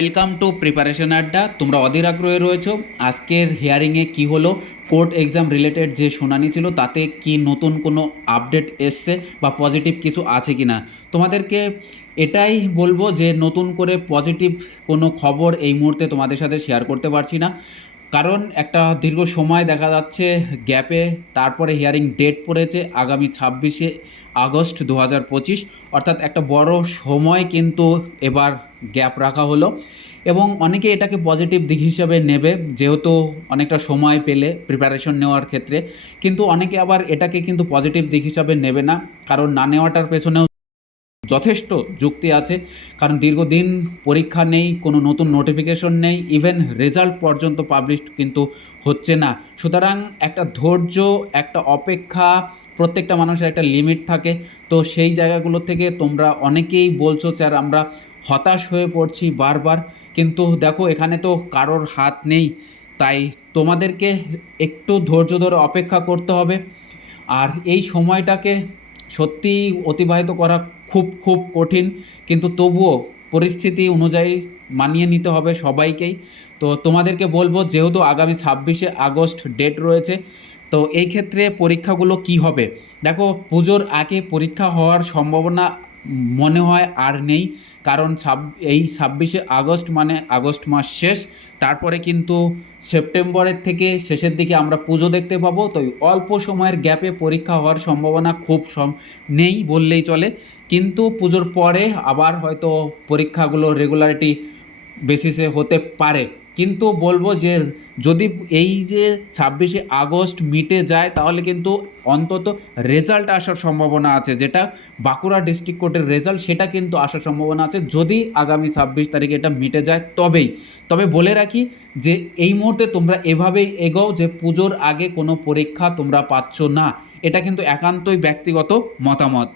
Welcome to preparation আড্ডা। তোমরা অধীর আগ্রহে রয়েছো। আজকের হিয়ারিংয়ে কি হলো? কোর্ট এক্সাম রিলেটেড যে শুনানি ছিল, তাতে কি নতুন কোনো আপডেট এসছে বা পজিটিভ কিছু আছে কি না তোমাদেরকে এটাই বলব যে নতুন করে পজিটিভ কোনো খবর এই মুহূর্তে তোমাদের সাথে শেয়ার করতে পারছি না। কারণ একটা দীর্ঘ সময় দেখা যাচ্ছে গ্যাপে তারপরে হিয়ারিং ডেট পড়েছে আগামী ছাব্বিশে আগস্ট দু হাজার পঁচিশ। অর্থাৎ একটা বড় সময় কিন্তু এবার গ্যাপ রাখা হলো। এবং অনেকে এটাকে পজিটিভ দিক হিসাবে নেবে, যেহেতু অনেকটা সময় পেলে প্রিপারেশন নেওয়ার ক্ষেত্রে। কিন্তু অনেকে আবার এটাকে কিন্তু পজিটিভ দিক হিসাবে নেবে না, কারণ না নেওয়াটার পেছনেও যথেষ্ট যুক্তি আছে, কারণ দীর্ঘদিন পরীক্ষা নেই, কোনো নতুন নোটিফিকেশন নেই ইভেন রেজাল্ট পর্যন্ত পাবলিশ কিন্তু হচ্ছে না। সুতরাং একটা ধৈর্য, একটা অপেক্ষা, প্রত্যেকটা মানুষের একটা লিমিট থাকে। তো সেই জায়গাগুলো থেকে তোমরা অনেকেই বলছো, স্যার, আমরা হতাশ হয়ে পড়ছি বারবার। কিন্তু দেখো, এখানে তো কারোর হাত নেই। তাই তোমাদেরকে একটু ধৈর্য ধরে অপেক্ষা করতে হবে। আর এই সময়টাকে সত্যিই অতিবাহিত করা খুব খুব কঠিন। কিন্তু তবুও পরিস্থিতি অনুযায়ী মানিয়ে নিতে হবে সবাইকেই। তো তোমাদেরকে বলব, যেহেতু আগামী ছাব্বিশে আগস্ট ডেট রয়েছে, তো এই ক্ষেত্রে পরীক্ষাগুলো কি হবে? দেখো, পুজোর আগে পরীক্ষা হওয়ার সম্ভাবনা মনে হয় আর নেই। কারণ ছাব, এই ছাব্বিশে আগস্ট মানে আগস্ট মাস শেষ। তারপরে কিন্তু সেপ্টেম্বরের থেকে শেষের দিকে আমরা পুজো দেখতে পাবো। তো অল্প সময়ের গ্যাপে পরীক্ষা হওয়ার সম্ভাবনা খুব সম, নেই বললেই চলে। কিন্তু পুজোর পরে আবার হয়তো পরীক্ষাগুলো রেগুলারিটি বেসিসে হতে পারে। কিন্তু বলব যে, যদি এই যে ছাব্বিশে আগস্ট মিটে যায়, তাহলে কিন্তু অন্তত রেজাল্ট আসার সম্ভাবনা আছে। যেটা বাঁকুড়া ডিস্ট্রিক্ট কোর্টের রেজাল্ট সেটা কিন্তু আসার সম্ভাবনা আছে। যদি আগামী ছাব্বিশ তারিখে এটা মিটে যায়, তবেই। তবে বলে রাখি যে, এই মুহূর্তে তোমরা এভাবেই এগোও যে, পুজোর আগে কোনো পরীক্ষা তোমরা পাচ্ছ না। এটা কিন্তু একান্তই ব্যক্তিগত মতামত।